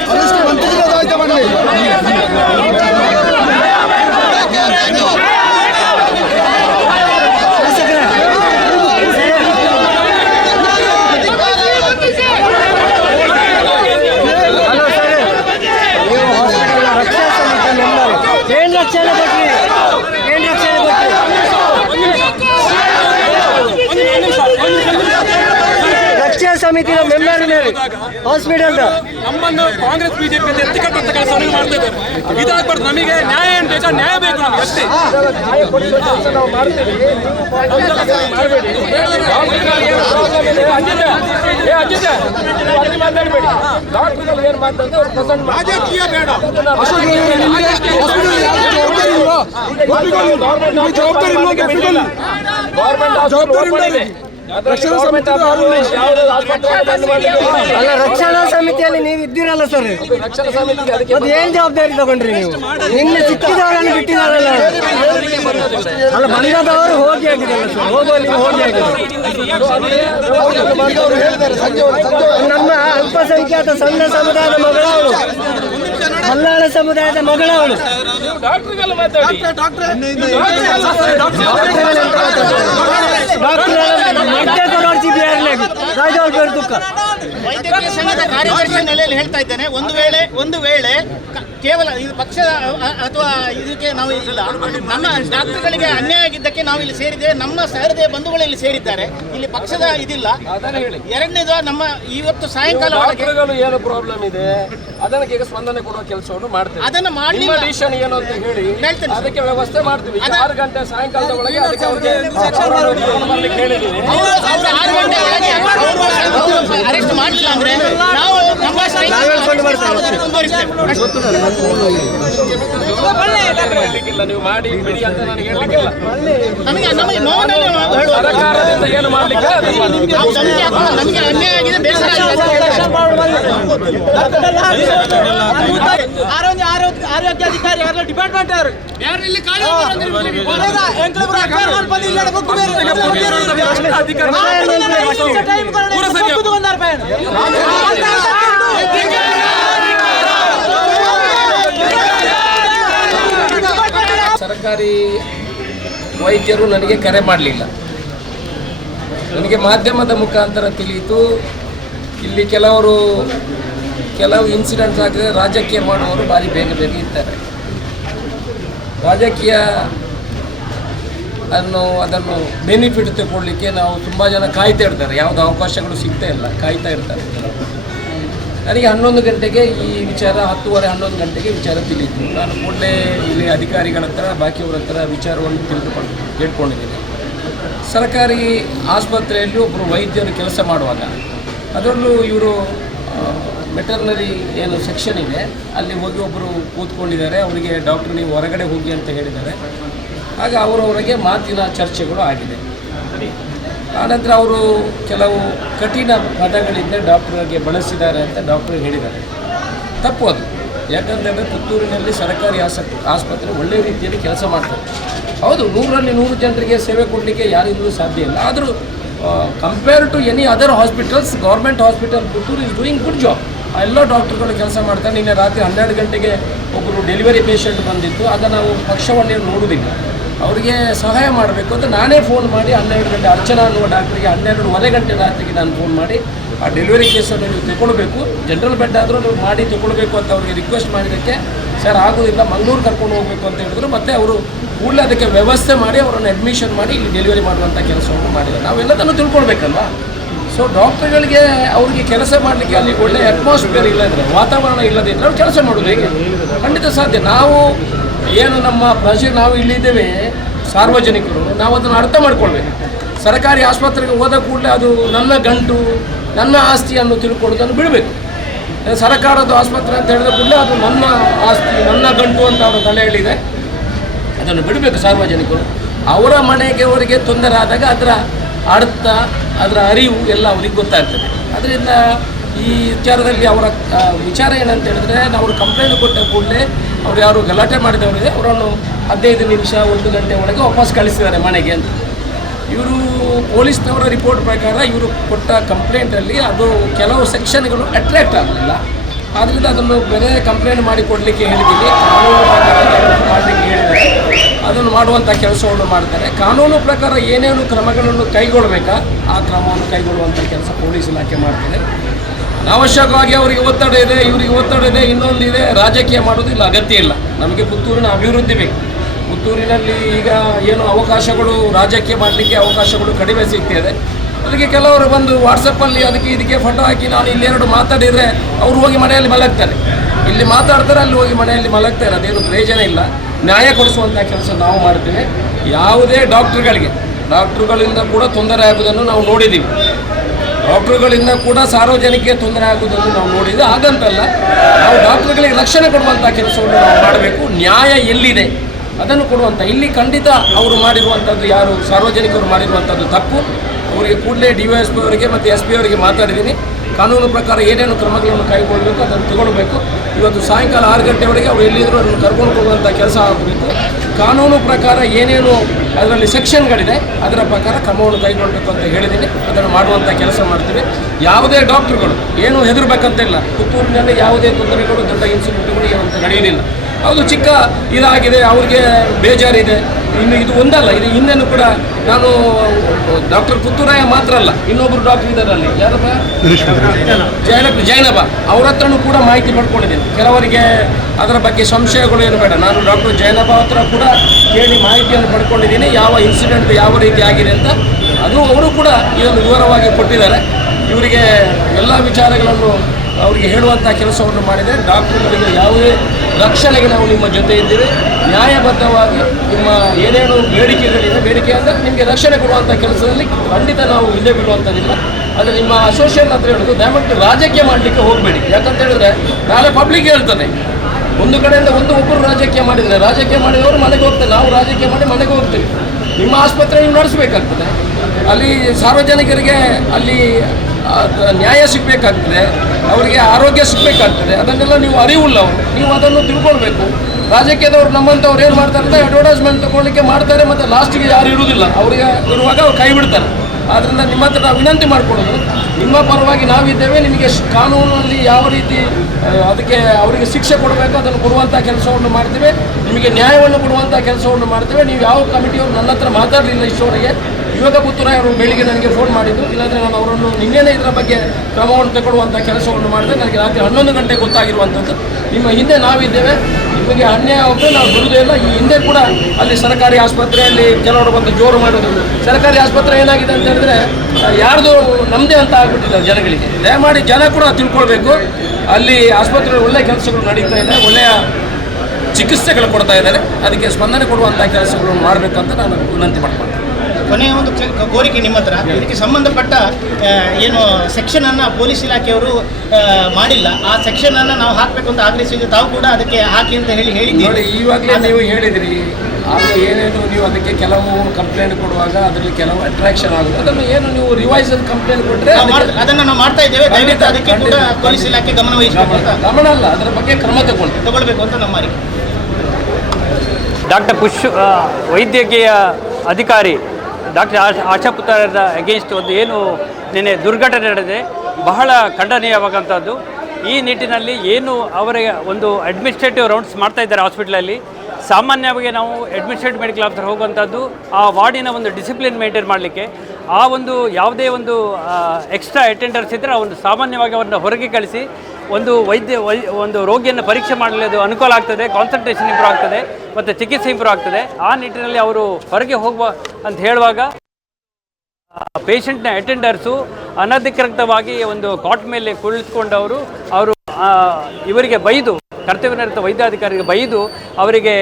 arrest ಮಂತ್ರಿಗಿನ ಆಯ್ತು ಮಾಡಲಿ ರಕ್ಷಣಾ ಸಮಿತಿ ಮೆಂಬರ್ ಏನ್ ರಕ್ಷಣೆ ಕೊಟ್ರಿ ಏನ್ ರಕ್ಷಣೆ ಕೊಟ್ರಿ ರಕ್ಷಣಾ ಸಮಿತಿಯ ಮೆಂಬರ್ ಹಾಸ್ಪಿಟಲ್ ನಮ್ಮನ್ನು ಕಾಂಗ್ರೆಸ್ ಬಿಜೆಪಿ ಅಂತ ಎತ್ತಿ ಕಟ್ಟುವಂತ ಕೆಲಸವನ್ನು ಮಾಡ್ತಾ ಇದ್ದಾರೆ. ಇದಾಗ್ಬಾರ್ದು ನಮಗೆ ನ್ಯಾಯ ಏನ್ ಬೇಕಾ? ನ್ಯಾಯ ಬೇಕು ನಮಗೆ ಅಷ್ಟೇ. ನಾವು ಮಾಡ್ತೇವೆ. ಮಾಡಬೇಡಿ. ಏ ಅಜ್ಜಿದೆ ಸಮಿತಿ ಅಲ್ಲ ರಕ್ಷಣಾ ಸಮಿತಿಯಲ್ಲಿ ನೀವು ಇದ್ದೀರಲ್ಲ ಸರ್ ರಕ್ಷಣಾ ಸಮಿತಿಗೆ ಅದಕ್ಕೆ ಅದು ಏನ್ ಜವಾಬ್ದಾರಿ ತಗೊಂಡ್ರಿ ನೀವು ನಿನ್ನೆ ಸಿಕ್ಕಿದವರನ್ನು ಬಿಟ್ಟಿದಾರಲ್ಲ ಅಲ್ಲ ಬಂದದವರು ಹೋಗಿ ಆಗಿದಲ್ಲ ಸರ್ ಹೋಗುವಲ್ಲಿ ಹೋಗಿ ಆಗಿದೆ ನಮ್ಮ ಅಲ್ಪಸಂಖ್ಯಾತ ಸಣ್ಣ ಸಮುದಾಯದ ಮಗಳವಳು ಮಲ್ಲಾಳ ಸಮುದಾಯದ ಮಗಳವಳು ಡಾಕ್ಟರ್ ಡಾಕ್ಟರ್ ವೈದ್ಯಕೀಯ ಸಂಘದ ಕಾರ್ಯದರ್ಶಿ ನೆಲೆಯಲ್ಲಿ ಹೇಳ್ತಾ ಇದ್ದೇನೆ ಒಂದು ವೇಳೆ ಒಂದು ವೇಳೆ ಕೇವಲ ಇದು ಪಕ್ಷದ ಅಥವಾ ಇದಕ್ಕೆ ನಾವು ಇಲ್ಲ ನಮ್ಮ ಡಾಕ್ಟರ್ಗಳಿಗೆ ಅನ್ಯಾಯ ಆಗಿದ್ದಕ್ಕೆ ನಾವು ಇಲ್ಲಿ ಸೇರಿದ್ದೇವೆ. ನಮ್ಮ ಸಹೃದಯ ಬಂಧುಗಳು ಇಲ್ಲಿ ಸೇರಿದ್ದಾರೆ. ಇಲ್ಲಿ ಪಕ್ಷದ ಇದಿಲ್ಲ. ಅದನ್ನ ಹೇಳಿ. ಎರಡನೇದು ನಮ್ಮ ಇವತ್ತು ಸಾಯಂಕಾಲ ಏನು ಪ್ರಾಬ್ಲಮ್ ಇದೆ ಅದನ್ನು ಈಗ ಸ್ಪಂದನೆ ಕೊಡುವ ಕೆಲಸವನ್ನು ಮಾಡ್ತೇವೆ. ಅದನ್ನ ನಿಮ್ಮ ಮಾಡಲಿಲ್ಲ. ಡಿಸಿಷನ್ ಏನು ಅಂತ ಹೇಳಿ ಹೇಳ್ತೇನೆ ಅದಕ್ಕೆ ವ್ಯವಸ್ಥೆ ಮಾಡ್ತೀವಿ. ಆರು ಗಂಟೆ ಸಾಯಂಕಾಲದ ಒಳಗೆ ಅದಕ್ಕೆ ಅವ್ರಿಗೆ ಮಾಡ್ಲಿಕ್ಕೆ ಹೇಳಿದ್ದೀನಿ ಆರು ಗಂಟೆ ಒಳಗೆ ಅರೆಸ್ಟ್ ಮಾಡಲಿಲ್ಲ ಅಂದ್ರೆ ನಾವು ನಮ್ಮ ಸ್ಟ್ರೈಕ್ ಮುಂದುವರಿಸ್ತೇವೆ. ನೀವು ಮಾಡಿ ಬಿಡಿ ಅಂತ ನನಗೆ ಹೇಳಲಿಕ್ಕಿಲ್ಲ ಸರ್ಕಾರದಿಂದ ಏನು ಮಾಡ್ಲಿಕ್ಕೆ ಆರೋಗ್ಯ ಆರೋಗ್ಯಾಧಿಕಾರಿ ಯಾರು ಡಿಪಾರ್ಟ್ಮೆಂಟ್ ಅವರು ಯಾರು ಇಲ್ಲಿ ಸರ್ಕಾರಿ ವೈದ್ಯರು ನನಗೆ ಕರೆ ಮಾಡಲಿಲ್ಲ. ನನಗೆ ಮಾಧ್ಯಮದ ಮುಖಾಂತರ ತಿಳಿಯಿತು. ಇಲ್ಲಿ ಕೆಲವರು, ಕೆಲವು ಇನ್ಸಿಡೆಂಟ್ಸ್ ಆಗಿದೆ ರಾಜಕೀಯ ಮಾಡುವವರು ಭಾರಿ ಬೇಗ ಬೇಗ ಇದ್ದಾರೆ ರಾಜಕೀಯ ಅನ್ನು, ಅದನ್ನು ಬೆನಿಫಿಟ್ ತಗೊಳ್ಳಿಕ್ಕೆ ನಾವು ತುಂಬ ಜನ ಕಾಯ್ತಾ ಇರ್ತಾರೆ. ಯಾವುದು ಅವಕಾಶಗಳು ಸಿಗ್ತಾ ಇಲ್ಲ, ಕಾಯ್ತಾ ಇರ್ತಾರೆ. ನನಗೆ ಹನ್ನೊಂದು ಗಂಟೆಗೆ ಈ ವಿಚಾರ, ಹತ್ತುವರೆ, ಹನ್ನೊಂದು ಗಂಟೆಗೆ ವಿಚಾರ ತಿಳಿಯಿತು. ನಾನು ಕೂಡಲೇ ಇಲ್ಲಿ ಅಧಿಕಾರಿಗಳ ಹತ್ರ, ಬಾಕಿಯವರ ಹತ್ರ ವಿಚಾರವನ್ನು ತಿಳಿದುಕೊಂಡು ಕೇಳ್ಕೊಂಡಿದ್ದೀನಿ. ಸರ್ಕಾರಿ ಆಸ್ಪತ್ರೆಯಲ್ಲಿ ಒಬ್ಬರು ವೈದ್ಯರು ಕೆಲಸ ಮಾಡುವಾಗ, ಅದರಲ್ಲೂ ಇವರು ವೆಟರ್ನರಿ ಏನು ಸೆಕ್ಷನ್ ಇದೆ, ಅಲ್ಲಿ ಹೋಗಿ ಒಬ್ಬರು ಕೂತ್ಕೊಂಡಿದ್ದಾರೆ, ಅವರಿಗೆ ಡಾಕ್ಟರ್ ನೀವು ಹೊರಗಡೆ ಹೋಗಿ ಅಂತ ಹೇಳಿದ್ದಾರೆ. ಹಾಗೆ ಅವರವರಿಗೆ ಮಾತಿನ ಚರ್ಚೆಗಳು ಆಗಿದೆ. ಆನಂತರ ಅವರು ಕೆಲವು ಕಠಿಣ ಪದಗಳಿಂದ ಡಾಕ್ಟ್ರಿಗೆ ಬಳಸಿದ್ದಾರೆ ಅಂತ ಡಾಕ್ಟರ್ ಹೇಳಿದ್ದಾರೆ. ತಪ್ಪು ಅದು. ಯಾಕಂತಂದರೆ ಪುತ್ತೂರಿನಲ್ಲಿ ಸರ್ಕಾರಿ ಆಸಕ್ತಿ ಆಸ್ಪತ್ರೆ ಒಳ್ಳೆಯ ರೀತಿಯಲ್ಲಿ ಕೆಲಸ ಮಾಡ್ತಾರೆ ಹೌದು, ನೂರರಲ್ಲಿ ನೂರು ಜನರಿಗೆ ಸೇವೆ ಕೊಡಲಿಕ್ಕೆ ಯಾರಿಂದಲೂ ಸಾಧ್ಯ ಇಲ್ಲ. ಆದರೂ compare to any other hospitals government hospital Puttur is doing good job ಎಲ್ಲ ಡಾಕ್ಟರ್ಗಳು ಕೆಲಸ ಮಾಡ್ತಾರೆ. ನಿನ್ನೆ ರಾತ್ರಿ ಹನ್ನೆರಡು ಗಂಟೆಗೆ ಒಬ್ಬರು ಡೆಲಿವರಿ ಪೇಷಂಟ್ ಬಂದಿತ್ತು. ಆಗ ನಾವು ಪಕ್ಷವನ್ನು ನೋಡುವುದಿಲ್ಲ. ಅವರಿಗೆ ಸಹಾಯ ಮಾಡಬೇಕು ಅಂತ ನಾನೇ ಫೋನ್ ಮಾಡಿ ಹನ್ನೆರಡು ಗಂಟೆ ಅರ್ಚನಾ ಅನ್ನುವ ಡಾಕ್ಟ್ರಿಗೆ ಹನ್ನೆರಡೂವರೆ ಗಂಟೆ ರಾತ್ರಿಗೆ ನಾನು ಫೋನ್ ಮಾಡಿ ಆ ಡೆಲಿವರಿ ಕೇಸನ್ನು ನೀವು ತಗೊಳ್ಬೇಕು. ಜನರಲ್ ಬೆಡ್ ಆದರೂ ನೀವು ಮಾಡಿ ತಗೊಳ್ಬೇಕು ಅಂತ ಅವರಿಗೆ ರಿಕ್ವೆಸ್ಟ್ ಮಾಡಿದ್ದಕ್ಕೆ ಸರ್ ಆಗೋದಿಲ್ಲ, ಮಂಗಳೂರು ಕರ್ಕೊಂಡು ಹೋಗಬೇಕು ಅಂತ ಹೇಳಿದ್ರು. ಮತ್ತು ಅವರು ಕೂಡಲೇ ಅದಕ್ಕೆ ವ್ಯವಸ್ಥೆ ಮಾಡಿ ಅವರನ್ನು ಅಡ್ಮಿಷನ್ ಮಾಡಿ ಇಲ್ಲಿ ಡೆಲಿವರಿ ಮಾಡುವಂಥ ಕೆಲಸವನ್ನು ಮಾಡಿದ್ದಾರೆ. ನಾವೆಲ್ಲದನ್ನು ತಿಳ್ಕೊಳ್ಬೇಕಲ್ವಾ? ಸೊ ಡಾಕ್ಟರ್ಗಳಿಗೆ ಅವ್ರಿಗೆ ಕೆಲಸ ಮಾಡಲಿಕ್ಕೆ ಅಲ್ಲಿ ಒಳ್ಳೆಯ ಅಟ್ಮಾಸ್ಫಿಯರ್ ಇಲ್ಲದ್ರೆ ವಾತಾವರಣ ಇಲ್ಲದಿದ್ದರೆ ಅವ್ರು ಕೆಲಸ ಮಾಡೋದು ಹೇಗೆ? ಖಂಡಿತ ಸಾಧ್ಯ. ನಾವು ಏನು ನಮ್ಮ ಪ್ರಜೆ ನಾವು ಇಲ್ಲಿದ್ದೇವೆ ಸಾರ್ವಜನಿಕರು, ನಾವು ಅದನ್ನು ಅರ್ಥ ಮಾಡ್ಕೊಳ್ಬೇಕು. ಸರ್ಕಾರಿ ಆಸ್ಪತ್ರೆಗೆ ಹೋದ ಕೂಡಲೇ ಅದು ನನ್ನ ಗಂಟು, ನನ್ನ ಆಸ್ತಿ ಅನ್ನು ತಿಳ್ಕೊಳ್ಳೋದನ್ನು ಬಿಡಬೇಕು. ಸರ್ಕಾರದ ಆಸ್ಪತ್ರೆ ಅಂತ ಹೇಳಿದ ಕೂಡಲೇ ಅದು ನನ್ನ ಆಸ್ತಿ, ನನ್ನ ಗಂಟು ಅಂತ ಅವರ ತಲೆ ಹೇಳಿದೆ. ಅದನ್ನು ಬಿಡಬೇಕು ಸಾರ್ವಜನಿಕರು. ಅವರ ಮನೆಗೆ ಅವರಿಗೆ ತೊಂದರೆ ಆದಾಗ ಅದರ ಅರ್ಥ, ಅದರ ಅರಿವು ಎಲ್ಲ ಅವರಿಗೆ ಗೊತ್ತಾಗ್ತದೆ. ಅದರಿಂದ ಈ ವಿಚಾರದಲ್ಲಿ ಅವರ ವಿಚಾರ ಏನಂತ ಹೇಳಿದ್ರೆ, ಅವರು ಕಂಪ್ಲೇಂಟ್ ಕೊಟ್ಟ ಕೂಡಲೇ ಅವ್ರು ಯಾರು ಗಲಾಟೆ ಮಾಡಿದವರಿಗೆ ಅವರನ್ನು ಹದಿನೈದು ನಿಮಿಷ, ಒಂದು ಗಂಟೆ ಒಳಗೆ ವಾಪಸ್ ಕಳಿಸಿದ್ದಾರೆ ಮನೆಗೆ ಅಂತ. ಇವರು ಪೊಲೀಸ್ನವರ ರಿಪೋರ್ಟ್ ಪ್ರಕಾರ ಇವರು ಕೊಟ್ಟ ಕಂಪ್ಲೇಂಟಲ್ಲಿ ಅದು ಕೆಲವು ಸೆಕ್ಷನ್ಗಳು ಅಟ್ರಾಕ್ಟ್ ಆಗಲಿಲ್ಲ. ಆದ್ದರಿಂದ ಅದನ್ನು ಬೇರೆ ಕಂಪ್ಲೇಂಟ್ ಮಾಡಿ ಕೊಡಲಿಕ್ಕೆ ಹೇಳಿದ್ದೀನಿ. ಕಾನೂನು ಮಾಡಲಿಕ್ಕೆ ಹೇಳಿದ್ದಾರೆ ಅದನ್ನು ಮಾಡುವಂಥ ಕೆಲಸವನ್ನು ಮಾಡ್ತಾರೆ ಕಾನೂನು ಪ್ರಕಾರ ಏನೇನು ಕ್ರಮಗಳನ್ನು ಕೈಗೊಳ್ಳಬೇಕಾ ಆ ಕ್ರಮವನ್ನು ಕೈಗೊಳ್ಳುವಂಥ ಕೆಲಸ ಪೊಲೀಸ್ ಇಲಾಖೆ ಮಾಡ್ತಾರೆ ಅನಾವಶ್ಯಕವಾಗಿ ಅವರಿಗೆ ಒತ್ತಡ ಇದೆ, ಇವರಿಗೆ ಒತ್ತಡ ಇದೆ, ಇನ್ನೊಂದು ಇದೆ, ರಾಜಕೀಯ ಮಾಡೋದಿಲ್ಲ ಅಗತ್ಯ ಇಲ್ಲ. ನಮಗೆ ಪುತ್ತೂರಿನ ಅಭಿವೃದ್ಧಿ ಬೇಕು. ಪುತ್ತೂರಿನಲ್ಲಿ ಈಗ ಏನು ಅವಕಾಶಗಳು, ರಾಜಕೀಯ ಮಾಡಲಿಕ್ಕೆ ಅವಕಾಶಗಳು ಕಡಿಮೆ ಸಿಗ್ತಿದೆ. ಅದಕ್ಕೆ ಕೆಲವರು ಬಂದು ವಾಟ್ಸಪ್ಪಲ್ಲಿ ಅದಕ್ಕೆ ಇದಕ್ಕೆ ಫೋಟೋ ಹಾಕಿ ನಾನು ಇಲ್ಲೆರಡು ಮಾತಾಡಿದರೆ ಅವರು ಹೋಗಿ ಮನೆಯಲ್ಲಿ ಮಲಗ್ತಾರೆ. ಇಲ್ಲಿ ಮಾತಾಡ್ತಾರೆ, ಅಲ್ಲಿ ಹೋಗಿ ಮನೆಯಲ್ಲಿ ಮಲಗ್ತಾರೆ, ಅದೇನು ಪ್ರಯೋಜನ ಇಲ್ಲ. ನ್ಯಾಯ ಕೊಡಿಸುವಂಥ ಕೆಲಸ ನಾವು ಮಾಡ್ತೇವೆ. ಯಾವುದೇ ಡಾಕ್ಟ್ರುಗಳಿಗೆ ಡಾಕ್ಟ್ರುಗಳಿಂದ ಕೂಡ ತೊಂದರೆ ಆಗುವುದನ್ನು ನಾವು ನೋಡಿದ್ದೀವಿ. ಡಾಕ್ಟ್ರುಗಳಿಂದ ಕೂಡ ಸಾರ್ವಜನಿಕರಿಗೆ ತೊಂದರೆ ಆಗುವುದನ್ನು ನಾವು ನೋಡಿದ್ದು. ಹಾಗಂತಲ್ಲ, ನಾವು ಡಾಕ್ಟ್ರುಗಳಿಗೆ ರಕ್ಷಣೆ ಕೊಡುವಂಥ ಕೆಲಸವನ್ನು ನಾವು ಮಾಡಬೇಕು. ನ್ಯಾಯ ಎಲ್ಲಿದೆ? ಅದನ್ನು ಕೊಡುವಂಥ ಇಲ್ಲಿ ಖಂಡಿತ ಅವರು ಮಾಡಿರುವಂಥದ್ದು ಯಾರು? ಸಾರ್ವಜನಿಕರು ಮಾಡಿರುವಂಥದ್ದು ತಪ್ಪು. ಅವರಿಗೆ ಕೂಡಲೇ ಡಿ ವೈ ಎಸ್ ಪಿ ಅವರಿಗೆ ಮತ್ತು ಎಸ್ ಪಿ ಅವರಿಗೆ ಮಾತಾಡಿದ್ದೀನಿ. ಕಾನೂನು ಪ್ರಕಾರ ಏನೇನು ಕ್ರಮಗಳನ್ನು ಕೈಗೊಳ್ಳಬೇಕು, ಅದನ್ನು ತಗೊಳ್ಬೇಕು. ಇವತ್ತು ಸಾಯಂಕಾಲ ಆರು ಗಂಟೆವರೆಗೆ ಅವರು ಎಲ್ಲಿದ್ದರೂ ಅದನ್ನು ಕರ್ಕೊಂಡು ಹೋಗುವಂಥ ಕೆಲಸ ಆಗಬೇಕು. ಕಾನೂನು ಪ್ರಕಾರ ಏನೇನು ಅದರಲ್ಲಿ ಸೆಕ್ಷನ್ಗಳಿದೆ, ಅದರ ಪ್ರಕಾರ ಕ್ರಮವನ್ನು ಕೈಗೊಳ್ಳಬೇಕು ಅಂತ ಹೇಳಿದ್ದೀನಿ. ಅದನ್ನು ಮಾಡುವಂಥ ಕೆಲಸ ಮಾಡ್ತೀವಿ. ಯಾವುದೇ ಡಾಕ್ಟ್ರುಗಳು, ಏನು ಹೆದರ್ಬೇಕಂತಿಲ್ಲ. ಪುತ್ತೂರಿನಲ್ಲಿ ಯಾವುದೇ ತೊಂದರೆಗಳು ದೊಡ್ಡ ಇನ್ಸಿಡೆಂಟ್ಗಳು ಏನಂತ ನಡೆಯಲಿಲ್ಲ ಹೌದು ಚಿಕ್ಕ ಇದಾಗಿದೆ, ಅವ್ರಿಗೆ ಬೇಜಾರಿದೆ. ಇನ್ನು ಇದು ಒಂದಲ್ಲ, ಇದು ಇನ್ನೇನು ಕೂಡ ನಾನು, ಡಾಕ್ಟರ್ ಪುತ್ತೂರಾಯ ಮಾತ್ರ ಅಲ್ಲ ಇನ್ನೊಬ್ಬರು ಡಾಕ್ಟರ್ ಇದ್ದಾರೆ ಅಲ್ಲಿ. ಯಾರಪ್ಪ? ಜೈನಬ್ ಜೈನಬ ಅವ್ರ ಹತ್ರನೂ ಕೂಡ ಮಾಹಿತಿ ಪಡ್ಕೊಂಡಿದ್ದೀನಿ. ಕೆಲವರಿಗೆ ಅದರ ಬಗ್ಗೆ ಸಂಶಯಗಳು ಏನು ಬೇಡ. ನಾನು ಡಾಕ್ಟರ್ ಜೈನಬ ಹತ್ರ ಕೂಡ ಕೇಳಿ ಮಾಹಿತಿಯನ್ನು ಪಡ್ಕೊಂಡಿದ್ದೀನಿ. ಯಾವ ಇನ್ಸಿಡೆಂಟ್ ಯಾವ ರೀತಿ ಆಗಿದೆ ಅಂತ. ಅದು ಅವರು ಕೂಡ ಇದನ್ನು ವಿವರವಾಗಿ ಕೊಟ್ಟಿದ್ದಾರೆ. ಇವರಿಗೆ ಎಲ್ಲ ವಿಚಾರಗಳನ್ನು ಅವರಿಗೆ ಹೇಳುವಂಥ ಕೆಲಸವನ್ನು ಮಾಡಿದೆ. ಡಾಕ್ಟ್ರುಗಳಿಗೆ ಯಾವುದೇ ರಕ್ಷಣೆಗೆ ನಾವು ನಿಮ್ಮ ಜೊತೆ ಇದ್ದೇವೆ. ನ್ಯಾಯಬದ್ಧವಾಗಿ ನಿಮ್ಮ ಏನೇನು ಬೇಡಿಕೆಗಳಿದೆ ಬೇಡಿಕೆ ಅಂದರೆ ನಿಮಗೆ ರಕ್ಷಣೆ ಕೊಡುವಂಥ ಕೆಲಸದಲ್ಲಿ ಖಂಡಿತ ನಾವು ಹಿಂದೆ ಬಿಡುವಂಥದ್ದಿಲ್ಲ ಆದರೆ ನಿಮ್ಮ ಅಸೋಸಿಯೇಷನ್ ಹತ್ರ ಹೇಳೋದು, ದಯವಿಟ್ಟು ರಾಜಕೀಯ ಮಾಡಲಿಕ್ಕೆ ಹೋಗಬೇಡಿ. ಯಾಕಂತ ಹೇಳಿದ್ರೆ ನಾಳೆ ಪಬ್ಲಿಕ್ ಹೇಳ್ತದೆ. ಒಂದು ಕಡೆಯಿಂದ ಒಂದು ಒಬ್ಬರು ರಾಜಕೀಯ ಮಾಡಿದರೆ, ರಾಜಕೀಯ ಮಾಡಿದವರು ಮನೆಗೆ ಹೋಗ್ತಾರೆ. ನಾವು ರಾಜಕೀಯ ಮಾಡಿ ಮನೆಗೆ ಹೋಗ್ತೀವಿ. ನಿಮ್ಮ ಆಸ್ಪತ್ರೆ ನೀವು ನಡೆಸಬೇಕಾಗ್ತದೆ. ಅಲ್ಲಿ ಸಾರ್ವಜನಿಕರಿಗೆ ಅಲ್ಲಿ ನ್ಯಾಯ ಸಿಗಬೇಕಾಗ್ತದೆ, ಅವರಿಗೆ ಆರೋಗ್ಯ ಸಿಗಬೇಕಾಗ್ತದೆ, ಅದನ್ನೆಲ್ಲ ನೀವು ಅರಿವುಲ್ಲ ಅವರು. ನೀವು ಅದನ್ನು ತಿಳ್ಕೊಳ್ಬೇಕು. ರಾಜಕೀಯದವ್ರು ನಮ್ಮಂಥವ್ರು ಏನು ಮಾಡ್ತಾರೆ ಅಂದರೆ ಅಡ್ವರ್ಟೈಸ್ಮೆಂಟ್ ತಗೊಳ್ಳಿಕ್ಕೆ ಮಾಡ್ತಾರೆ ಮತ್ತು ಲಾಸ್ಟಿಗೆ ಯಾರು ಇರುವುದಿಲ್ಲ ಅವರಿಗೆ ಇರುವಾಗ ಅವ್ರು ಕೈ ಬಿಡ್ತಾರೆ. ಆದ್ದರಿಂದ ನಿಮ್ಮ ಹತ್ರ ನಾವು ವಿನಂತಿ ಮಾಡಿಕೊಳ್ಳೋದು, ನಿಮ್ಮ ಪರವಾಗಿ ನಾವಿದ್ದೇವೆ, ನಿಮಗೆ ಕಾನೂನಲ್ಲಿ ಯಾವ ರೀತಿ ಅದಕ್ಕೆ ಅವರಿಗೆ ಶಿಕ್ಷೆ ಕೊಡಬೇಕು, ಅದನ್ನು ಕೊಡುವಂಥ ಕೆಲಸವನ್ನು ಮಾಡ್ತೇವೆ, ನಿಮಗೆ ನ್ಯಾಯವನ್ನು ಕೊಡುವಂಥ ಕೆಲಸವನ್ನು ಮಾಡ್ತೇವೆ, ನೀವು ಯಾವ ಕಮಿಟಿಯವರು ನನ್ನ ಹತ್ರ ಮಾತಾಡಲಿಲ್ಲ ಇಷ್ಟವರೆಗೆ ಇವಾಗ ಪುತ್ತೂರ ಅವರು ಬೆಳಿಗ್ಗೆ ನನಗೆ ಫೋನ್ ಮಾಡಿದ್ದು, ಇಲ್ಲಾಂದರೆ ನಾನು ಅವರನ್ನು ನಿನ್ನೆನೇ ಇದರ ಬಗ್ಗೆ ಕ್ರಮವನ್ನು ತಗೊಳ್ಳುವಂಥ ಕೆಲಸವನ್ನು ಮಾಡಿದೆ. ನನಗೆ ರಾತ್ರಿ ಹನ್ನೊಂದು ಗಂಟೆ ಗೊತ್ತಾಗಿರುವಂಥದ್ದು. ನಿಮ್ಮ ಹಿಂದೆ ನಾವಿದ್ದೇವೆ. ನಿಮಗೆ ಅನ್ಯಾಯ ಹೋದರೆ ನಾವು ಬರುವುದೇ ಇಲ್ಲ. ಈ ಹಿಂದೆ ಕೂಡ ಅಲ್ಲಿ ಸರ್ಕಾರಿ ಆಸ್ಪತ್ರೆಯಲ್ಲಿ ಕೆಲವರು ಬಂದು ಜೋರು ಮಾಡೋದು ಸರ್ಕಾರಿ ಆಸ್ಪತ್ರೆ ಏನಾಗಿದೆ ಅಂತ ಹೇಳಿದ್ರೆ ಯಾರ್ದು ನಮ್ಮದೇ ಅಂತ ಆಗ್ಬಿಟ್ಟಿದ್ದಾರೆ ಜನಗಳಿಗೆ. ದಯಮಾಡಿ ಜನ ಕೂಡ ತಿಳ್ಕೊಳ್ಬೇಕು. ಅಲ್ಲಿ ಆಸ್ಪತ್ರೆ ಒಳ್ಳೆಯ ಕೆಲಸಗಳು ನಡೀತಾ ಇದೆ. ಒಳ್ಳೆಯ ಚಿಕಿತ್ಸೆಗಳು ಕೊಡ್ತಾ ಇದ್ದಾರೆ. ಅದಕ್ಕೆ ಸ್ಪಂದನೆ ಕೊಡುವಂಥ ಕೆಲಸಗಳನ್ನು ಮಾಡಬೇಕು ಅಂತ ನಾನು ವಿನಂತಿ ಮಾಡ್ಕೊಳ್ತೀನಿ. ಕೊನೆಯ ಒಂದು ಕೋರಿಕೆ ನಿಮ್ಮ ಹತ್ರ. ಇದಕ್ಕೆ ಸಂಬಂಧಪಟ್ಟ ಏನು ಸೆಕ್ಷನ್ ಅನ್ನ ಪೊಲೀಸ್ ಇಲಾಖೆಯವರು ಮಾಡಿಲ್ಲ. ಆ ಸೆಕ್ಷನ್ ಅನ್ನ ನಾವು ಹಾಕಬೇಕು ಅಂತ ಆಗ್ರಹಿಸಿದ್ದು ತಾವು ಕೂಡ ಅದಕ್ಕೆ ಹಾಕಿ ಅಂತ ಹೇಳಿ ನೋಡಿ ಹೇಳಿದ್ದೀರಿ ಇವಾಗಲೇ ನೀವು ಹೇಳಿದಿರಿ. ಆಗ ಏನೇನು ನೀವು ಅದಕ್ಕೆ ಕೆಲವು ಕಂಪ್ಲೇಂಟ್ ಕೊಡುವಾಗ ಅದರಲ್ಲಿ ಕೆಲವು ಅಟ್ರಾಕ್ಷನ್ ಆಗುತ್ತೆ. ಅದನ್ನು ಏನು ನೀವು ರಿವೈಸ್ ಕಂಪ್ಲೇಂಟ್ ಕೊಟ್ಟರೆ ಅದನ್ನು ನಾವು ಮಾಡ್ತಾ ಇದ್ದೇವೆ. ದಯವಿಟ್ಟು ಅದಕ್ಕೆ ಕೂಡ ಪೊಲೀಸ್ ಇಲಾಖೆ ಗಮನ ವಹಿಸಬೇಕು ಗಮನ ಅಲ್ಲ ಅದರ ಬಗ್ಗೆ ಕ್ರಮ ತಗೊಳ್ಳಿ ತಗೊಳ್ಬೇಕು ಅಂತ ನಮ್ಮ ಅರಿಕೆ ಡಾಕ್ಟರ್ ಪುಷ್ ವೈದ್ಯಕೀಯ ಅಧಿಕಾರಿ ಡಾಕ್ಟರ್ ಆಶಾ ಆಶಾಪುತ್ರರ ಅಗೇನ್ಸ್ಟ್ ಒಂದು ಏನು ನಿನ್ನೆ ದುರ್ಘಟನೆ ನಡೆದಿದೆ. ಬಹಳ ಖಂಡನೀಯವಾಗಂಥದ್ದು ಈ ನಿಟ್ಟಿನಲ್ಲಿ ಏನು ಅವರಿಗೆ ಒಂದು ಅಡ್ಮಿನಿಸ್ಟ್ರೇಟಿವ್ ರೌಂಡ್ಸ್ ಮಾಡ್ತಾ ಇದ್ದಾರೆ ಹಾಸ್ಪಿಟ್ಲಲ್ಲಿ ಸಾಮಾನ್ಯವಾಗಿ ನಾವು ಅಡ್ಮಿನಿಸ್ಟ್ರೇಟಿವ್ ಮೆಡಿಕಲ್ ಆಫೀಸರ್ ಹೋಗುವಂಥದ್ದು, ಆ ವಾರ್ಡಿನ ಒಂದು ಡಿಸಿಪ್ಲಿನ್ ಮೇಂಟೈನ್ ಮಾಡಲಿಕ್ಕೆ. ಆ ಒಂದು ಯಾವುದೇ ಒಂದು ಎಕ್ಸ್ಟ್ರಾ ಅಟೆಂಡರ್ಸ್ ಇದ್ದರೆ ಒಂದು ಸಾಮಾನ್ಯವಾಗಿ ಅವರನ್ನ ಹೊರಗೆ ಕಳಿಸಿ ಒಂದು ವೈದ್ಯ, ವೈ, ಒಂದು ರೋಗಿಯನ್ನು ಪರೀಕ್ಷೆ ಮಾಡಲು ಅದು ಅನುಕೂಲ ಆಗ್ತದೆ ಕಾನ್ಸಂಟ್ರೇಷನ್ ಇಂಪ್ರೂವ್ ಆಗ್ತದೆ, ಮತ್ತು ಚಿಕಿತ್ಸೆ ಇಂಪ್ರೂವ್ ಆಗ್ತದೆ. ಆ ನಿಟ್ಟಿನಲ್ಲಿ ಅವರು ಹೊರಗೆ ಹೋಗುವ ಅಂತ ಹೇಳುವಾಗ ಪೇಷಂಟ್ನ ಅಟೆಂಡರ್ಸು ಅನಧಿಕೃತವಾಗಿ ಒಂದು ಕಾಟ್ ಮೇಲೆ ಕುಳಿತುಕೊಂಡವರು, ಅವರು ಇವರಿಗೆ ಬೈದು, ಕರ್ತವ್ಯನಿರತ ವೈದ್ಯಾಧಿಕಾರಿಗೆ ಬೈದು ಅವರಿಗೆ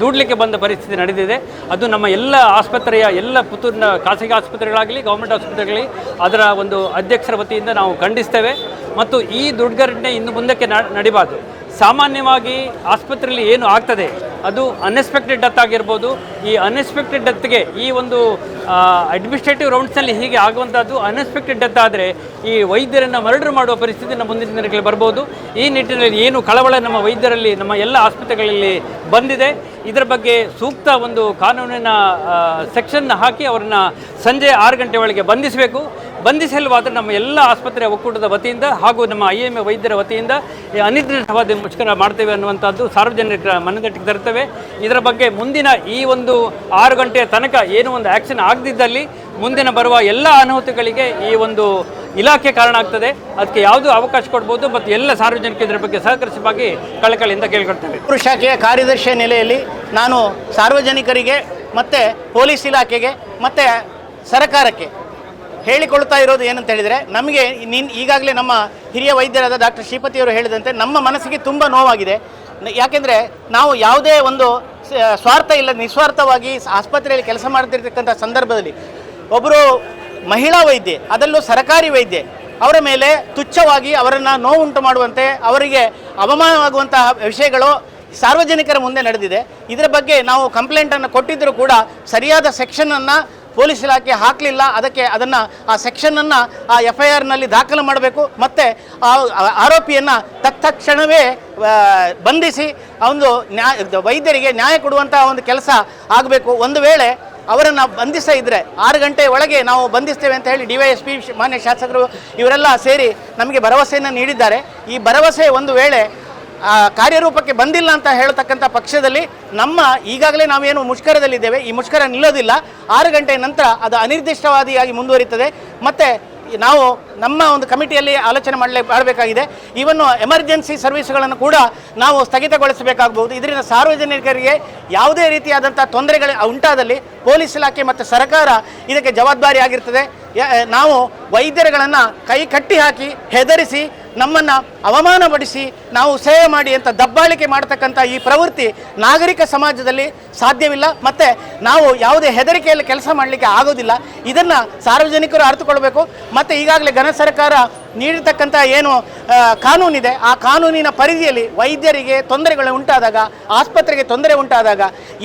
ದೂಡಲಿಕ್ಕೆ ಬಂದ ಪರಿಸ್ಥಿತಿ ನಡೆದಿದೆ. ಅದು ನಮ್ಮ ಎಲ್ಲ ಆಸ್ಪತ್ರೆಯ, ಎಲ್ಲ ಪುತ್ತೂರಿನ ಖಾಸಗಿ ಆಸ್ಪತ್ರೆಗಳಾಗಲಿ, ಗೌರ್ಮೆಂಟ್ ಆಸ್ಪತ್ರೆಗಳಲ್ಲಿ ಅದರ ಒಂದು ಅಧ್ಯಕ್ಷರ ವತಿಯಿಂದ ನಾವು ಖಂಡಿಸ್ತೇವೆ. ಮತ್ತು ಈ ದುರ್ಘಟನೆ ಇನ್ನು ಮುಂದಕ್ಕೆ ನಡಿಬಾರ್ದು. ಸಾಮಾನ್ಯವಾಗಿ ಆಸ್ಪತ್ರೆಯಲ್ಲಿ ಏನು ಆಗ್ತದೆ, ಅದು ಅನ್ಎಕ್ಸ್ಪೆಕ್ಟೆಡ್ ಡೆತ್ ಆಗಿರ್ಬೋದು. ಈ ಅನ್ಎಕ್ಸ್ಪೆಕ್ಟೆಡ್ ಡೆತ್ಗೆ ಈ ಒಂದು ಅಡ್ಮಿನಿಸ್ಟ್ರೇಟಿವ್ ರೌಂಡ್ಸ್ನಲ್ಲಿ ಹೀಗೆ ಆಗುವಂಥದ್ದು ಅನ್ಎಕ್ಸ್ಪೆಕ್ಟೆಡ್ ಡೆತ್ ಆದರೆ ಈ ವೈದ್ಯರನ್ನು ಮರ್ಡರ್ ಮಾಡುವ ಪರಿಸ್ಥಿತಿ ನಮ್ಮ ಮುಂದಿನ ದಿನಗಳಲ್ಲಿ ಬರ್ಬೋದು. ಈ ನಿಟ್ಟಿನಲ್ಲಿ ಏನು ಕಳವಳ ನಮ್ಮ ವೈದ್ಯರಲ್ಲಿ, ನಮ್ಮ ಎಲ್ಲ ಆಸ್ಪತ್ರೆಗಳಲ್ಲಿ ಬಂದಿದೆ. ಇದರ ಬಗ್ಗೆ ಸೂಕ್ತ ಒಂದು ಕಾನೂನಿನ ಸೆಕ್ಷನ್ ಹಾಕಿ ಅವರನ್ನು ಸಂಜೆ ಆರು ಗಂಟೆ ಒಳಗೆ ಬಂಧಿಸಬೇಕು. ಬಂಧಿಸಲ್ವಾದರೆ ನಮ್ಮ ಎಲ್ಲ ಆಸ್ಪತ್ರೆ ಒಕ್ಕೂಟದ ವತಿಯಿಂದ ಹಾಗೂ ನಮ್ಮ ಐ ಎಂ ಎ ವೈದ್ಯರ ವತಿಯಿಂದ ಅನಿರ್ದಿಷ್ಟವಾದ ಮುಷ್ಕರ ಮಾಡ್ತೇವೆ ಅನ್ನುವಂಥದ್ದು ಸಾರ್ವಜನಿಕರ ಮನದಟ್ಟಿಗೆ ತರ್ತೇವೆ. ಇದರ ಬಗ್ಗೆ ಮುಂದಿನ ಈ ಒಂದು ಆರು ಗಂಟೆಯ ತನಕ ಏನು ಒಂದು ಆ್ಯಕ್ಷನ್ ಆಗದಿದ್ದಲ್ಲಿ ಮುಂದಿನ ಬರುವ ಎಲ್ಲ ಅನಾಹುತಗಳಿಗೆ ಈ ಒಂದು ಇಲಾಖೆ ಕಾರಣ ಆಗ್ತದೆ. ಅದಕ್ಕೆ ಯಾವುದೂ ಅವಕಾಶ ಕೊಡ್ಬೋದು ಮತ್ತು ಎಲ್ಲ ಸಾರ್ವಜನಿಕ ಇದರ ಬಗ್ಗೆ ಸಹಕರಿಸಬೇಕಾಗಿ ಕಳಕಳಿಯಿಂದ ಕೇಳ್ಕೊಳ್ತೇವೆ. ಬೆಂಗಳೂರು ಶಾಖೆಯ ಕಾರ್ಯದರ್ಶಿಯ ನೆಲೆಯಲ್ಲಿ ನಾನು ಸಾರ್ವಜನಿಕರಿಗೆ ಮತ್ತು ಪೊಲೀಸ್ ಇಲಾಖೆಗೆ ಮತ್ತು ಸರ್ಕಾರಕ್ಕೆ ಹೇಳಿಕೊಳ್ತಾ ಇರೋದು ಏನಂತ ಹೇಳಿದರೆ, ನಮಗೆ ನಿನ್ ಈಗಾಗಲೇ ನಮ್ಮ ಹಿರಿಯ ವೈದ್ಯರಾದ ಡಾಕ್ಟರ್ ಶ್ರೀಪತಿಯವರು ಹೇಳಿದಂತೆ ನಮ್ಮ ಮನಸ್ಸಿಗೆ ತುಂಬ ನೋವಾಗಿದೆ. ಯಾಕೆಂದರೆ ನಾವು ಯಾವುದೇ ಒಂದು ಸ್ವಾರ್ಥ ಇಲ್ಲ, ನಿಸ್ವಾರ್ಥವಾಗಿ ಆಸ್ಪತ್ರೆಯಲ್ಲಿ ಕೆಲಸ ಮಾಡ್ತಿರ್ತಕ್ಕಂಥ ಸಂದರ್ಭದಲ್ಲಿ ಒಬ್ಬರು ಮಹಿಳಾ ವೈದ್ಯೆ ಅದರಲ್ಲೂ ಸರಕಾರಿ ವೈದ್ಯೆ, ಅವರ ಮೇಲೆ ತುಚ್ಛವಾಗಿ ಅವರನ್ನು ನೋವುಂಟು ಮಾಡುವಂತೆ, ಅವರಿಗೆ ಅವಮಾನವಾಗುವಂತಹ ವಿಷಯಗಳು ಸಾರ್ವಜನಿಕರ ಮುಂದೆ ನಡೆದಿದೆ. ಇದರ ಬಗ್ಗೆ ನಾವು ಕಂಪ್ಲೇಂಟನ್ನು ಕೊಟ್ಟಿದ್ದರೂ ಕೂಡ ಸರಿಯಾದ ಸೆಕ್ಷನನ್ನು ಪೊಲೀಸ್ ಇಲಾಖೆ ಹಾಕಲಿಲ್ಲ ಅದಕ್ಕೆ ಅದನ್ನು ಆ ಸೆಕ್ಷನನ್ನು ಆ ಎಫ್ ಐ ಆರ್ನಲ್ಲಿ ದಾಖಲು ಮಾಡಬೇಕು. ಮತ್ತು ಆರೋಪಿಯನ್ನು ತತ್ಕ್ಷಣವೇ ಆ, ಬಂಧಿಸಿ ಒಂದು ನ್ಯಾಯ ವೈದ್ಯರಿಗೆ ನ್ಯಾಯ ಕೊಡುವಂಥ ಒಂದು ಕೆಲಸ ಆಗಬೇಕು. ಒಂದು ವೇಳೆ ಅವರನ್ನು ಬಂಧಿಸ ಇದ್ದರೆ ಆರು ಗಂಟೆ ಒಳಗೆ ನಾವು ಬಂಧಿಸ್ತೇವೆ ಅಂತ ಹೇಳಿ ಡಿ ವೈ ಎಸ್ ಪಿ ಮಾನ್ಯ ಶಾಸಕರು ಇವರೆಲ್ಲ ಸೇರಿ ನಮಗೆ ಭರವಸೆಯನ್ನು ನೀಡಿದ್ದಾರೆ. ಈ ಭರವಸೆ ಒಂದು ವೇಳೆ ಕಾರ್ಯರೂಪಕ್ಕೆ ಬಂದಿಲ್ಲ ಅಂತ ಹೇಳ್ತಕ್ಕಂಥ ಪಕ್ಷದಲ್ಲಿ ನಮ್ಮ ಈಗಾಗಲೇ ನಾವೇನು ಮುಷ್ಕರದಲ್ಲಿದ್ದೇವೆ, ಈ ಮುಷ್ಕರ ನಿಲ್ಲೋದಿಲ್ಲ. ಆರು ಗಂಟೆ ನಂತರ ಅದು ಅನಿರ್ದಿಷ್ಟವಾದಿಯಾಗಿ ಮುಂದುವರಿತದೆ. ಮತ್ತು ನಾವು ನಮ್ಮ ಒಂದು ಕಮಿಟಿಯಲ್ಲಿ ಆಲೋಚನೆ ಮಾಡಲೇ ಮಾಡಬೇಕಾಗಿದೆ. ಇವನ್ನು ಎಮರ್ಜೆನ್ಸಿ ಸರ್ವಿಸ್ಗಳನ್ನು ಕೂಡ ನಾವು ಸ್ಥಗಿತಗೊಳಿಸಬೇಕಾಗಬಹುದು. ಇದರಿಂದ ಸಾರ್ವಜನಿಕರಿಗೆ ಯಾವುದೇ ರೀತಿಯಾದಂಥ ತೊಂದರೆಗಳು ಉಂಟಾದಲ್ಲಿ ಪೊಲೀಸ್ ಇಲಾಖೆ ಮತ್ತು ಸರ್ಕಾರ ಇದಕ್ಕೆ ಜವಾಬ್ದಾರಿ ಆಗಿರ್ತದೆ ನಾವು ವೈದ್ಯರುಗಳನ್ನು ಕೈ ಕಟ್ಟಿ ಹಾಕಿ ಹೆದರಿಸಿ ನಮ್ಮನ್ನು ಅವಮಾನಪಡಿಸಿ ನಾವು ಸೇವೆ ಮಾಡಿ ಅಂತ ದಬ್ಬಾಳಿಕೆ ಮಾಡತಕ್ಕಂಥ ಈ ಪ್ರವೃತ್ತಿ ನಾಗರಿಕ ಸಮಾಜದಲ್ಲಿ ಸಾಧ್ಯವಿಲ್ಲ. ಮತ್ತು ನಾವು ಯಾವುದೇ ಹೆದರಿಕೆಯಲ್ಲಿ ಕೆಲಸ ಮಾಡಲಿಕ್ಕೆ ಆಗೋದಿಲ್ಲ. ಇದನ್ನು ಸಾರ್ವಜನಿಕರು ಅರಿತುಕೊಳ್ಬೇಕು. ಮತ್ತು ಈಗಾಗಲೇ ಘನ ಸರ್ಕಾರ ನೀಡಿರ್ತಕ್ಕಂಥ ಏನು ಕಾನೂನಿದೆ. ಆ ಕಾನೂನಿನ ಪರಿಧಿಯಲ್ಲಿ ವೈದ್ಯರಿಗೆ ತೊಂದರೆಗಳು ಉಂಟಾದಾಗ, ಆಸ್ಪತ್ರೆಗೆ ತೊಂದರೆ ಉಂಟಾದಾಗ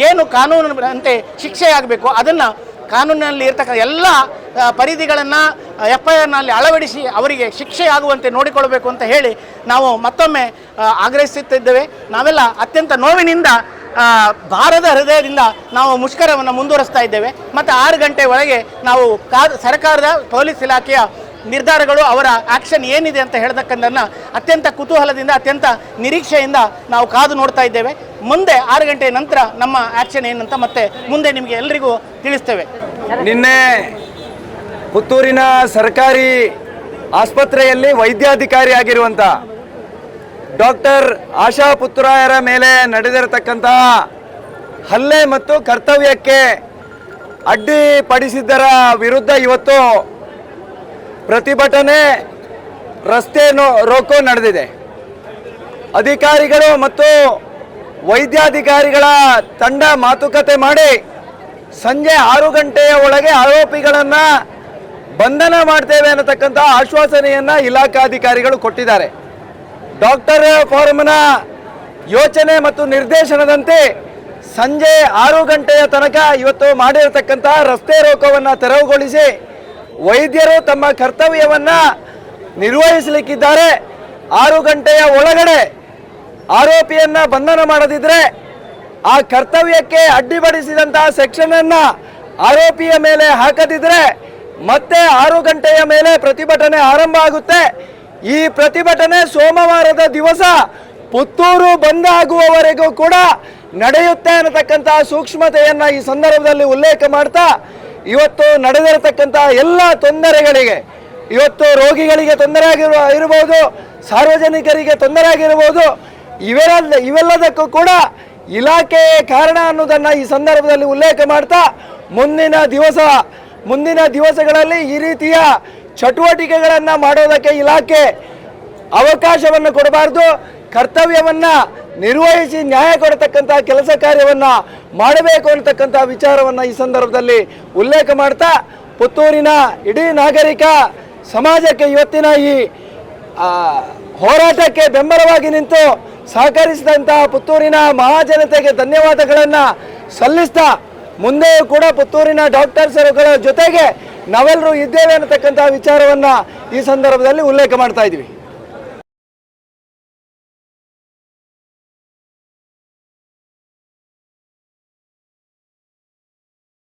ಏನು ಕಾನೂನಿನಂತೆ ಶಿಕ್ಷೆ ಆಗಬೇಕು ಅದನ್ನು ಕಾನೂನಿನಲ್ಲಿ ಇರ್ತಕ್ಕಂಥ ಎಲ್ಲ ಪರಿಧಿಗಳನ್ನು ಎಫ್ ಐ ಆರ್ನಲ್ಲಿ ಅಳವಡಿಸಿ ಅವರಿಗೆ ಶಿಕ್ಷೆ ಆಗುವಂತೆ ನೋಡಿಕೊಳ್ಬೇಕು ಅಂತ ಹೇಳಿ ನಾವು ಮತ್ತೊಮ್ಮೆ ಆಗ್ರಹಿಸುತ್ತಿದ್ದೇವೆ. ನಾವೆಲ್ಲ ಅತ್ಯಂತ ನೋವಿನಿಂದ ಭಾರದ ಹೃದಯದಿಂದ ನಾವು ಮುಷ್ಕರವನ್ನು ಮುಂದುವರಿಸ್ತಾ ಇದ್ದೇವೆ. ಮತ್ತು ಆರು ಗಂಟೆ ಒಳಗೆ ನಾವು ಕಾ, ಸರ್ಕಾರದ ಪೊಲೀಸ್ ಇಲಾಖೆಯ ನಿರ್ಧಾರಗಳು, ಅವರ ಆಕ್ಷನ್ ಏನಿದೆ ಅಂತ ಹೇಳ್ತಕ್ಕಂಥದ್ದನ್ನು ಅತ್ಯಂತ ಕುತೂಹಲದಿಂದ, ಅತ್ಯಂತ ನಿರೀಕ್ಷೆಯಿಂದ ನಾವು ಕಾದು ನೋಡ್ತಾ ಇದ್ದೇವೆ. ಮುಂದೆ ಆರು ಗಂಟೆ ನಂತರ ನಮ್ಮ ಆಕ್ಷನ್ ಏನಂತ ಮತ್ತೆ ಮುಂದೆ ನಿಮಗೆ ಎಲ್ರಿಗೂ ತಿಳಿಸ್ತೇವೆ. ನಿನ್ನೆ ಪುತ್ತೂರಿನ ಸರ್ಕಾರಿ ಆಸ್ಪತ್ರೆಯಲ್ಲಿ ವೈದ್ಯಾಧಿಕಾರಿ ಆಗಿರುವಂಥ ಡಾಕ್ಟರ್ ಆಶಾ ಪುತ್ತೂರಾಯರ ಮೇಲೆ ನಡೆದಿರತಕ್ಕಂತಹ ಹಲ್ಲೆ ಮತ್ತು ಕರ್ತವ್ಯಕ್ಕೆ ಅಡ್ಡಿಪಡಿಸಿದ್ದರ ವಿರುದ್ಧ ಇವತ್ತು ಪ್ರತಿಭಟನೆ, ರಸ್ತೆ ರೋಕೋ ನಡೆದಿದೆ. ಅಧಿಕಾರಿಗಳು ಮತ್ತು ವೈದ್ಯಾಧಿಕಾರಿಗಳ ತಂಡ ಮಾತುಕತೆ ಮಾಡಿ ಸಂಜೆ ಆರು ಗಂಟೆಯ ಒಳಗೆ ಆರೋಪಿಗಳನ್ನು ಬಂಧನ ಮಾಡ್ತೇವೆ ಅನ್ನತಕ್ಕಂಥ ಆಶ್ವಾಸನೆಯನ್ನು ಇಲಾಖಾಧಿಕಾರಿಗಳು ಕೊಟ್ಟಿದ್ದಾರೆ. ಡಾಕ್ಟರ್ ಫಾರಮ್ನ ಯೋಚನೆ ಮತ್ತು ನಿರ್ದೇಶನದಂತೆ ಸಂಜೆ ಆರು ಗಂಟೆಯ ತನಕ ಇವತ್ತು ಮಾಡಿರತಕ್ಕಂಥ ರಸ್ತೆ ರೋಕವನ್ನು ತೆರವುಗೊಳಿಸಿ ವೈದ್ಯರು ತಮ್ಮ ಕರ್ತವ್ಯವನ್ನು ನಿರ್ವಹಿಸಲಿಕ್ಕಿದ್ದಾರೆ. ಆರು ಗಂಟೆಯ ಒಳಗಡೆ ಆರೋಪಿಯನ್ನ ಬಂಧನ ಮಾಡದಿದ್ರೆ ಆ ಕರ್ತವ್ಯಕ್ಕೆ ಅಡ್ಡಿಪಡಿಸಿದಂತಹ ಸೆಕ್ಷನ್ ಅನ್ನ ಆರೋಪಿಯ ಮೇಲೆ ಹಾಕದಿದ್ರೆ ಮತ್ತೆ ಆರು ಗಂಟೆಯ ಮೇಲೆ ಪ್ರತಿಭಟನೆ ಆರಂಭ ಆಗುತ್ತೆ. ಈ ಪ್ರತಿಭಟನೆ ಸೋಮವಾರದ ದಿವಸ ಪುತ್ತೂರು ಬಂದ್ ಆಗುವವರೆಗೂ ಕೂಡ ನಡೆಯುತ್ತೆ ಅನ್ನತಕ್ಕಂತಹ ಸೂಕ್ಷ್ಮತೆಯನ್ನ ಈ ಸಂದರ್ಭದಲ್ಲಿ ಉಲ್ಲೇಖ ಮಾಡ್ತಾ ಇವತ್ತು ನಡೆದಿರತಕ್ಕಂಥ ಎಲ್ಲ ತೊಂದರೆಗಳಿಗೆ, ಇವತ್ತು ರೋಗಿಗಳಿಗೆ ತೊಂದರೆ ಆಗಿರುವ ಇರಬಹುದು, ಸಾರ್ವಜನಿಕರಿಗೆ ತೊಂದರೆ ಆಗಿರಬಹುದು ಇವೆಲ್ಲ, ಇವೆಲ್ಲದಕ್ಕೂ ಕೂಡ ಇಲಾಖೆ ಕಾರಣ ಅನ್ನೋದನ್ನು ಈ ಸಂದರ್ಭದಲ್ಲಿ ಉಲ್ಲೇಖ ಮಾಡ್ತಾ ಮುಂದಿನ ದಿವಸ, ಮುಂದಿನ ದಿವಸಗಳಲ್ಲಿ ಈ ರೀತಿಯ ಚಟುವಟಿಕೆಗಳನ್ನು ಮಾಡೋದಕ್ಕೆ ಇಲಾಖೆ ಅವಕಾಶವನ್ನು ಕೊಡಬಾರ್ದು. ಕರ್ತವ್ಯವನ್ನ ನಿರ್ವಹಿಸಿ ನ್ಯಾಯ ಕೊಡತಕ್ಕಂಥ ಕೆಲಸ ಕಾರ್ಯವನ್ನ ಮಾಡಬೇಕು ಅನ್ನತಕ್ಕಂಥ ವಿಚಾರವನ್ನ ಈ ಸಂದರ್ಭದಲ್ಲಿ ಉಲ್ಲೇಖ ಮಾಡ್ತಾ ಪುತ್ತೂರಿನ ಇಡೀ ನಾಗರಿಕ ಸಮಾಜಕ್ಕೆ ಇವತ್ತಿನ ಈ ಹೋರಾಟಕ್ಕೆ ಬೆಂಬಲವಾಗಿ ನಿಂತು ಸಹಕರಿಸಿದಂತಹ ಪುತ್ತೂರಿನ ಮಹಾಜನತೆಗೆ ಧನ್ಯವಾದಗಳನ್ನು ಸಲ್ಲಿಸ್ತಾ ಮುಂದೆಯೂ ಕೂಡ ಪುತ್ತೂರಿನ ಡಾಕ್ಟರ್ಸ್ಗಳ ಜೊತೆಗೆ ನಾವೆಲ್ಲರೂ ಇದ್ದೇವೆ ಅನ್ನತಕ್ಕಂಥ ವಿಚಾರವನ್ನು ಈ ಸಂದರ್ಭದಲ್ಲಿ ಉಲ್ಲೇಖ ಮಾಡ್ತಾ ಇದ್ದೀವಿ.